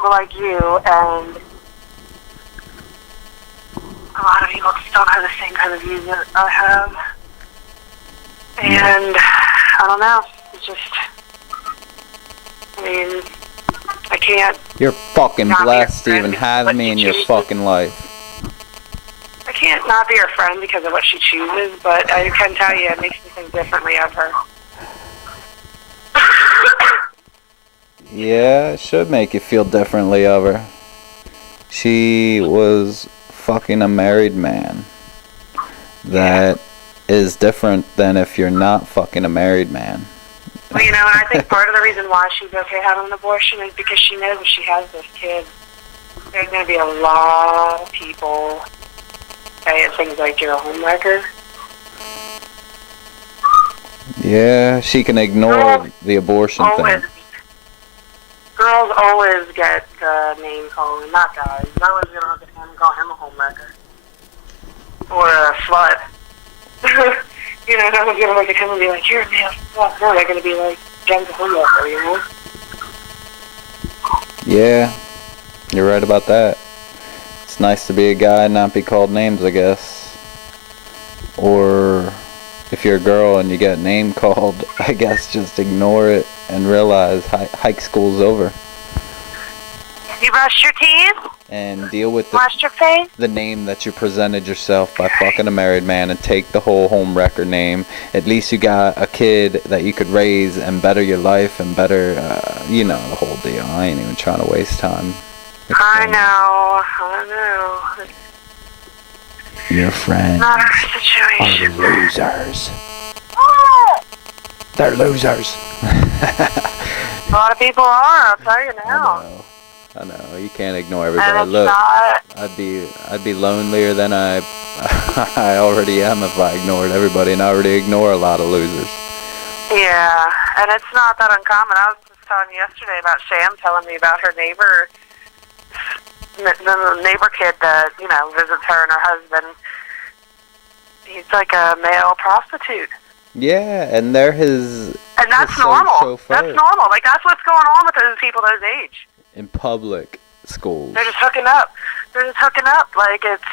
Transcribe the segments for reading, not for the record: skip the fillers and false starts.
people like you, and a lot of people just don't have the same kind of views that I have. And I don't know. It's just, I mean, I can't. You're fucking blessed to even have me in your fucking life. I can't not be her friend because of what she chooses, but I can tell you it makes me think differently of her. Yeah, it should make you feel differently of her. She was fucking a married man. That is different than if you're not fucking a married man. Well, you know, and I think part of the reason why she's okay having an abortion is because she knows if she has this kid, there's going to be a lot of people saying things like you're a homewrecker. Yeah, she can ignore the abortion thing. Girls always get name calling, not guys. No one's going to look at him and call him a homewrecker. Or a slut. You know, no one's going to look at him and be like, you're a damn slut. No, they're going to be like, Jen's a homewrecker, you know? Yeah, you're right about that. It's nice to be a guy and not be called names, I guess. Or if you're a girl and you get name called, I guess just ignore it and realize hike school's over. You brushed your teeth? And deal with Washed your face? the name that you presented yourself by fucking a married man, and take the whole homewrecker name. At least you got a kid that you could raise and better your life and better, you know, the whole deal. I ain't even trying to waste time. I know. Your friends Not our are situation. losers. They're losers. A lot of people are, I'll tell you now. I know. You can't ignore everybody. And it's Look, not... I'd be lonelier than I already am if I ignored everybody, and I already ignore a lot of losers. Yeah, and it's not that uncommon. I was just telling you yesterday about Sam telling me about her neighbor, the neighbor kid that, you know, visits her and her husband. He's like a male prostitute. Yeah, and they're his. And that's normal. Chauffeur. That's normal. Like, that's what's going on with those people those age. In public schools. They're just hooking up. Like it's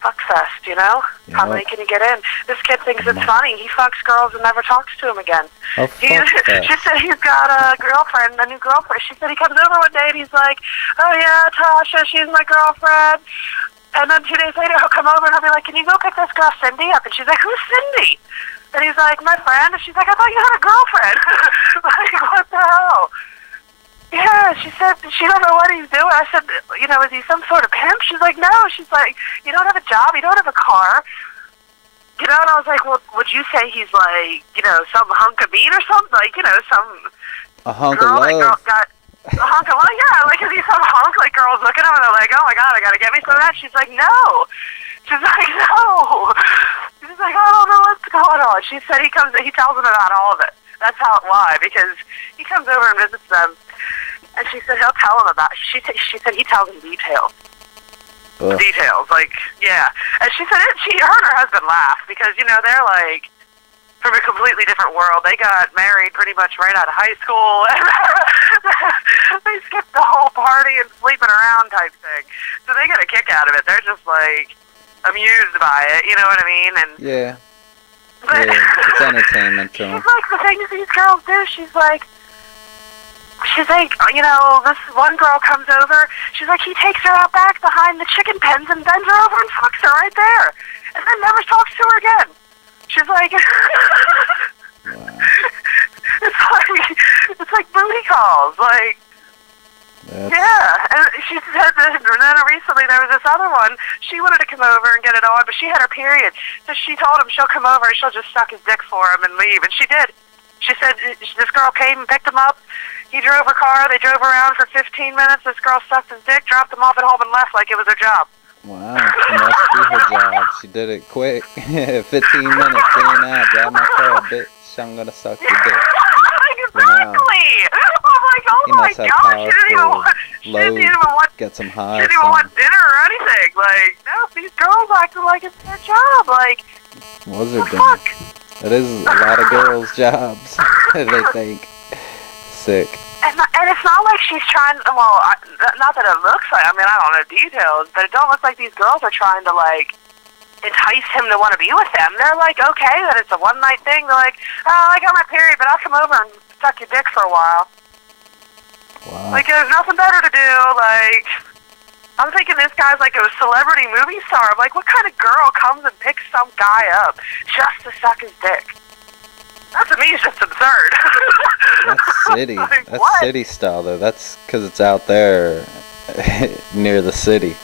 fuck fest, you know? Yep. How many can you get in? This kid thinks it's funny. He fucks girls and never talks to them again. Oh, fuck that. She said he's got a new girlfriend. She said he comes over one day and he's like, oh yeah, Tasha, she's my girlfriend. And then 2 days later he'll come over and he'll be like, can you go pick this girl Cindy up? And she's like, who's Cindy? And he's like, my friend. And she's like, I thought you had a girlfriend. Like, what the hell? Yeah, she said she don't know what he's doing. I said, you know, is he some sort of pimp? She's like, no. She's like, you don't have a job, you don't have a car. You know, and I was like, well, would you say he's like, you know, some hunk of meat or something? Like, you know, a hunk girl, of love. like, girl got a hunk of love? Yeah, like, is he some hunk? Like, girls look at him and they're like, oh my God, I gotta get me some of that. She's like, no. She's like, no. She's like, I don't know what's going on. She said he tells them about all of it. That's why, because he comes over and visits them. And she said he'll tell him about. She said he tells him details. Ugh. Details, like, yeah. And she said her and her husband laughed because, you know, they're like from a completely different world. They got married pretty much right out of high school. They skipped the whole party and sleeping around type thing. So they get a kick out of it. They're just like amused by it. You know what I mean? And Yeah. Yeah, it's entertainment to them. She's like, the things these girls do. She's like, you know, this one girl comes over. She's like, he takes her out back behind the chicken pens and bends her over and fucks her right there, and then never talks to her again. She's like, Wow. it's like booty calls, like. Yeah, and she said that, and then recently there was this other one. She wanted to come over and get it on, but she had her period. So she told him she'll come over and she'll just suck his dick for him and leave, and she did. She said this girl came and picked him up. He drove her car. They drove around for 15 minutes. This girl sucked his dick, dropped him off at home, and left like it was her job. Wow, she must be her job. She did it quick. 15 minutes, in and out. Drive my car, bitch. I'm gonna suck your dick. Exactly. Wow. I'm like, oh He my must have God, she didn't even want, get some she high. didn't even want dinner or anything. Like, no, these girls acting like it's their job. Like, Was her the dinner? fuck? It is a lot of girls' jobs. They think sick. And it's not like she's trying. Well, not that it looks like. I mean, I don't know details, but it don't look like these girls are trying to like entice him to want to be with them. They're like, okay, that it's a one night thing. They're like, oh, I got my period, but I'll come over and suck your dick for a while. Wow. Like, there's nothing better to do. Like, I'm thinking this guy's like a celebrity movie star. I'm like, what kind of girl comes and picks some guy up just to suck his dick? That to me is just absurd. That's city. Like, That's what? city style, though. That's because it's out there near the city.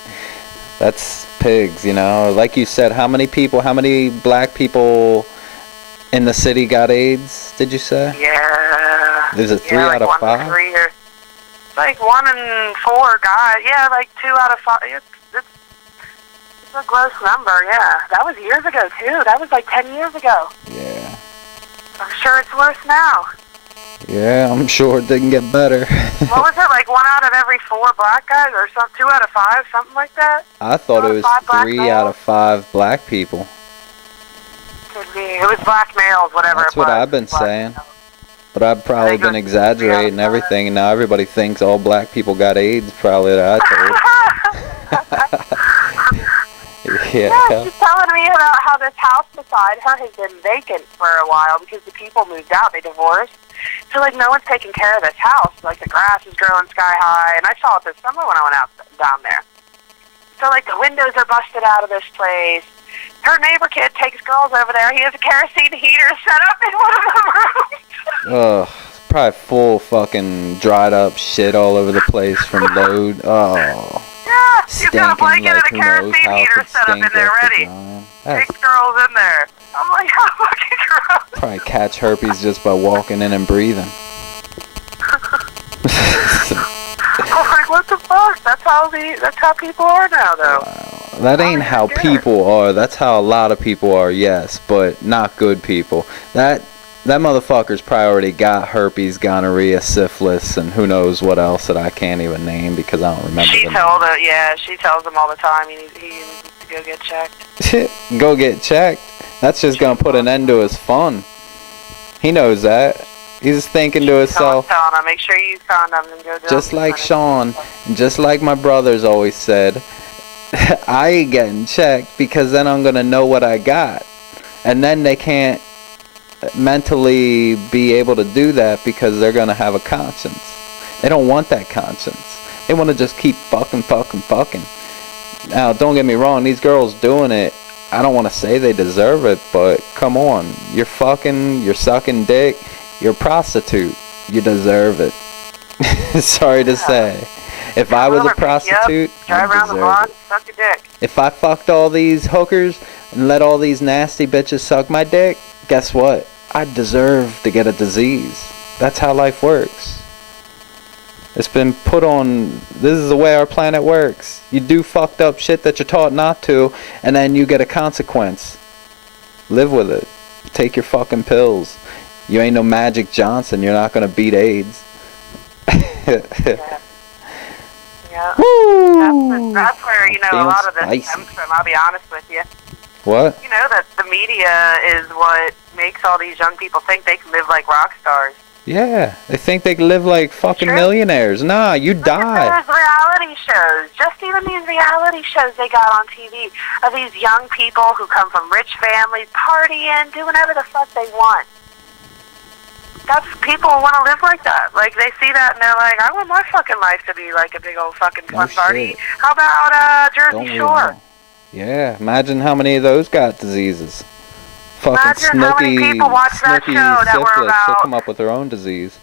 That's pigs, you know. Like you said, how many black people in the city got AIDS, did you say? Yeah. Is it 3 like out of 1 to 5? 3 or like 1 in 4 guys. Yeah, like 2 out of 5. It's a gross number, yeah. That was years ago, too. That was like 10 years ago. Yeah. I'm sure it's worse now. Yeah, I'm sure it didn't get better. What was it, like 1 out of every 4 black guys, or 2 out of 5, something like that? I thought it was 3 males? out of 5 black people. Could be. It was black males, whatever That's it was. what I've been Black saying. males. But I've probably been exaggerating everything, and now everybody thinks all black people got AIDS, probably, that I told. Yeah, she's telling me about how this house beside her has been vacant for a while because the people moved out. They divorced. So, like, no one's taking care of this house. Like, the grass is growing sky high. And I saw it this summer when I went out down there. So, like, the windows are busted out of this place. Her neighbor kid takes girls over there. He has a kerosene heater set up in one of the rooms. Ugh, it's probably full fucking dried up shit all over the place from load. Oh. Yeah, she's got a blanket like and a kerosene heater set up in there ready. That's 6 girls in there. I'm like, how fucking gross. probably catch herpes just by walking in and breathing. I'm like, what the fuck? That's how people are now, though. Wow. That ain't how people are. That's how a lot of people are, yes, but not good people. That motherfucker's probably already got herpes, gonorrhea, syphilis, and who knows what else that I can't even name because I don't remember She them. she tells him all the time he needs to go get checked. Go get checked. That's just gonna put an end to his fun. He knows that. He's thinking to himself, Telling him, make sure you use condoms and go do just like Sean, and just like my brothers always said, I ain't getting checked because then I'm gonna know what I got. And then they can't mentally be able to do that because they're gonna have a conscience. They don't want that conscience. They want to just keep fucking. Now, don't get me wrong, these girls doing it, I don't want to say they deserve it, but come on, you're fucking, you're sucking dick, you're a prostitute, you deserve it. Sorry to say. If I was a prostitute, drive I'd around the deserve block, it. suck your dick. If I fucked all these hookers and let all these nasty bitches suck my dick, guess what? I deserve to get a disease. That's how life works. It's been put on, this is the way our planet works. You do fucked up shit that you're taught not to, and then you get a consequence. Live with it. Take your fucking pills. You ain't no Magic Johnson. You're not gonna beat AIDS. Yeah. Woo! That's where, a Feeling lot of this spicy. comes from, I'll be honest with you. What? You know that the media is what makes all these young people think they can live like rock stars. Yeah, they think they can live like fucking True. millionaires. Nah, you Look die. at those reality shows. Just even these reality shows they got on TV of these young people who come from rich families, partying, do whatever the fuck they want. That's people want to live like that. Like, they see that and they're like, I want my fucking life to be like a big old fucking fun party. shit. How about Don't Jersey we Shore? all? Yeah, imagine how many of those got diseases. Fucking Imagine how many Snooki, people watched that Snooki show that were syphilis. She'll about- come up with her own disease.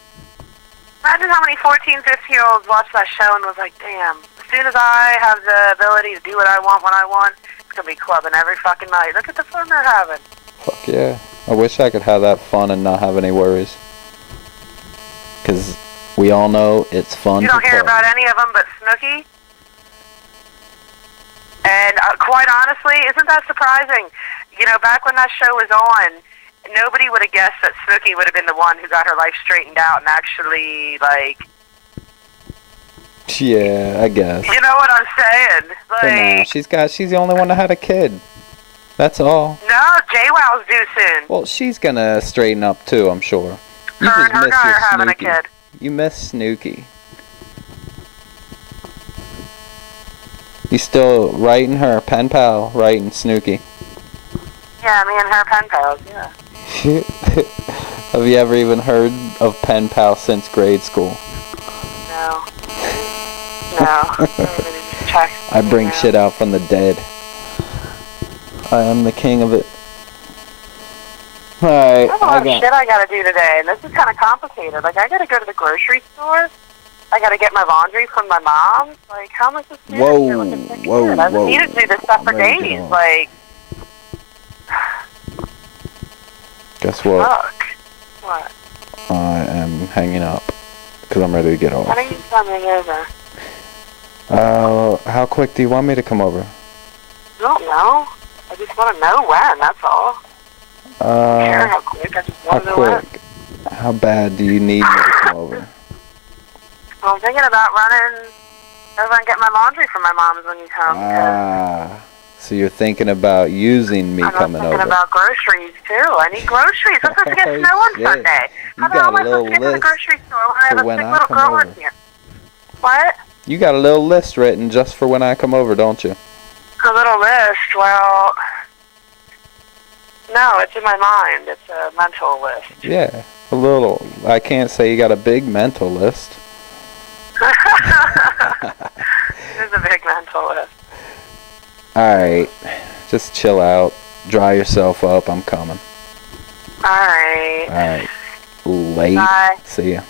Imagine how many 14, 15-year-olds watched that show and was like, damn, as soon as I have the ability to do what I want when I want, it's going to be clubbing every fucking night. Look at the fun they're having. Fuck yeah. I wish I could have that fun and not have any worries. Because we all know it's fun You to don't hear party. about any of them but Snooki? And quite honestly, isn't that surprising? Back when that show was on, nobody would have guessed that Snooki would have been the one who got her life straightened out and actually, Yeah, I guess. you know what I'm saying? But nah, she's the only one that had a kid. That's all. No, JWoww's due soon. Well, she's gonna straighten up too, I'm sure. You Her just and her miss guy your are having a Snooki. kid. You miss Snooky. You still writing her pen pal, writing Snooky. Yeah, me and her pen pals, yeah. Have you ever even heard of pen pal since grade school? No. No. Check. I bring shit out from the dead. I am the king of it. Alright, There's a lot of shit I gotta do today, and this is kind of complicated. Like, I gotta go to the grocery store. I gotta get my laundry from my mom. Like, how am I supposed to do Whoa, this? Like, it's whoa, kid. I've whoa. needed to do this stuff for I'm ready to days. go. Like, Guess what? fuck. What? I am hanging up. Because I'm ready to get How off. do you coming over? How quick do you want me to come over? I don't know. I just want to know when, that's all. I don't care how quick, I just How want to know when. quick? How bad do you need me to come over? Well, I'm thinking about running over and getting my laundry from my mom's when you come. 'Cause Ah, so you're thinking about using me I'm coming thinking over. about groceries, too. I need groceries. I'm supposed to get Oh, snow on shit. Sunday. You How the hell got am a I supposed to get to little the grocery store when I have for a when sick I little come girl over. in here? What? You got a little list written just for when I come over, don't you? A little list? Well, no, it's in my mind. It's a mental list. Yeah, a little. I can't say you got a big mental list. It's a big mental list. Alright, just chill out. Dry yourself up. I'm coming. All right. Alright. Late. Bye. See ya.